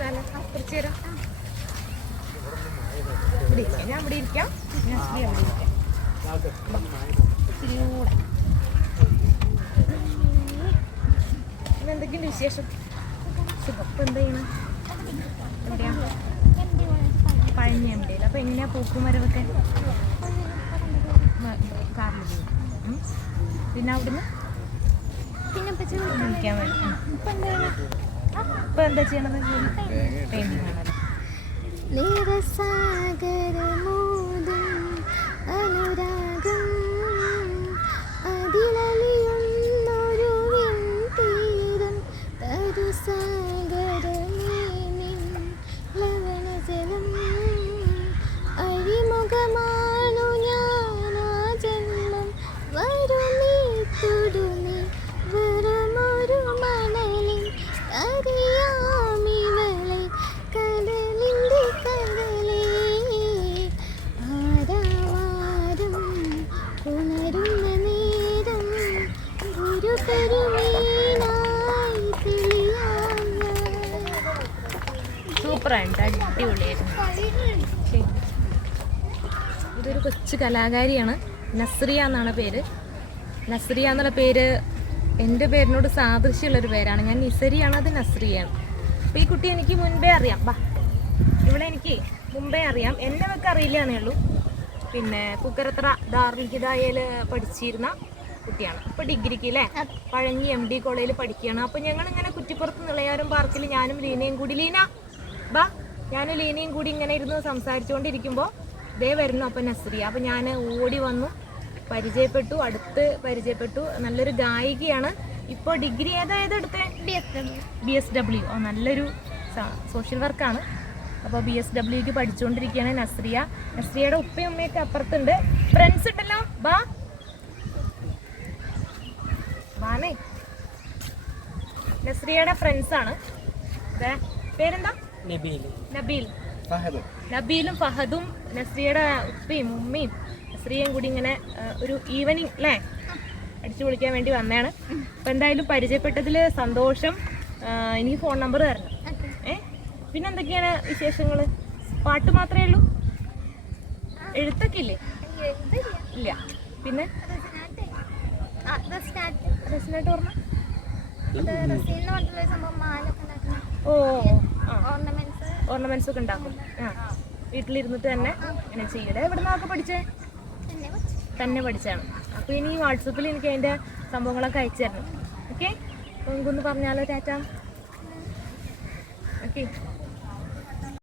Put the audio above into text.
നേരം ഇവിടെ ഇരിക്കാം. ഞാൻ നസ്രി അവിടെ ഇരിക്കാം ഇച്ചിരി കൂടെ എന്തൊക്കെയുണ്ട് വിശേഷം സുഖം ഇപ്പൊ എന്താ ചെയ്യണം എവിടെയാ പഴഞ്ഞ എവിടെയില്ല അപ്പൊ എങ്ങനെയാ പൂക്കുമരവൊക്കെ കാറിൽ പോകും. പിന്നെ അവിടുന്ന് പിന്നെ വിളിക്കാൻ വേണ്ടി. ഇപ്പൊ എന്താണ് ഇപ്പൊ എന്താ ചെയ്യണത്? ആണല്ലോ ഉണരുന്ന നേരം ഒരു സൂപ്പറായിട്ട് അടിപൊളിയായിരുന്നു. ഇതൊരു കൊച്ചു കലാകാരിയാണ് നസ്രിയ എന്നാണ് പേര്. നസ്രിയ എന്നുള്ള പേര് എന്റെ പേരിനോട് സാദൃശ്യമുള്ളൊരു പേരാണ്. ഞാൻ നിസരിയാണ് അത് നസ്രിയാണ്. അപ്പോൾ ഈ കുട്ടി എനിക്ക് മുൻപേ അറിയാം. ബാ ഇവിടെ എനിക്ക് മുമ്പേ അറിയാം. എന്നെ ഒക്കെ അറിയില്ല ഉള്ളൂ. പിന്നെ കുക്കരത്ര ദാർലിഹിതായയിൽ പഠിച്ചിരുന്ന കുട്ടിയാണ്. അപ്പോൾ ഡിഗ്രിക്ക് അല്ലേ പഴഞ്ഞി എം ഡി കോളേജിൽ പഠിക്കുകയാണ്. അപ്പോൾ ഞങ്ങളിങ്ങനെ കുറ്റിപ്പുറത്ത് നിളയാരം പാർക്കിൽ ഞാനും ലീനയും കൂടി ലീന ബാ ഞാനും ലീനയും കൂടി ഇങ്ങനെ ഇരുന്ന് സംസാരിച്ചുകൊണ്ടിരിക്കുമ്പോൾ ദേ വരുന്നു അപ്പം നസ്രിയ. അപ്പം ഞാൻ ഓടി വന്നു പരിചയപ്പെട്ടു അടുത്ത് പരിചയപ്പെട്ടു. നല്ലൊരു ഗായികയാണ്. ഇപ്പോൾ ഡിഗ്രി ഏതാ എടുത്തേ ബി എസ് ഡബ്ല്യു ഓ നല്ലൊരു സോഷ്യൽ വർക്കാണ് അപ്പോൾ ബി എസ് ഡബ്ല്യുക്ക് പഠിച്ചുകൊണ്ടിരിക്കുകയാണ് നസ്രിയ. നസ്രിയയുടെ ഉപ്പയും ഉമ്മയൊക്കെ അപ്പുറത്തുണ്ട്. ഫ്രണ്ട്സ് ഉണ്ടല്ലോ. ബാ. വാനേ നസ്രിയയുടെ ഫ്രണ്ട്സ് ആണ്. ദേ, പേരെന്താ? നബീൽ. നബീൽ. ഫഹദ്. നബീലും ഫഹദും നസ്രിയയുടെ ഉപ്പയും ഉമ്മയും നസ്രിയയും കൂടി ഇങ്ങനെ ഒരു ഈവനിങ് അല്ലേ അടിച്ചു പൊളിക്കാൻ വേണ്ടി വന്നതാണ്. അപ്പം എന്തായാലും പരിചയപ്പെട്ടതിൽ സന്തോഷം. ഇനി എനിക്ക് ഫോൺ നമ്പർ തരണം ഏ? പിന്നെ എന്തൊക്കെയാണ് വിശേഷങ്ങൾ പാട്ട് മാത്രമേ ഉള്ളൂ? എഴുത്തൊക്കെ ഇല്ലേ. ഇല്ല പിന്നെ ഓ ഓർണമെന്റ്സ്. ഒക്കെ ഉണ്ടാക്കും. ആ. വീട്ടിലിരുന്നിട്ട് തന്നെ ഇങ്ങനെ ചെയ്യൂലേ എവിടെ നിന്നൊക്കെ പഠിച്ചേ? തന്നെ പഠിച്ചാണ്. അപ്പോൾ ഇനി വാട്സപ്പിൽ എനിക്ക് അതിന്റെ സംഭവങ്ങളൊക്കെ അയച്ചു തരണം. ഓക്കെ? അപ്പോൾ നമുക്കൊന്ന് പറഞ്ഞാലോ ടാറ്റ? ഓക്കെ.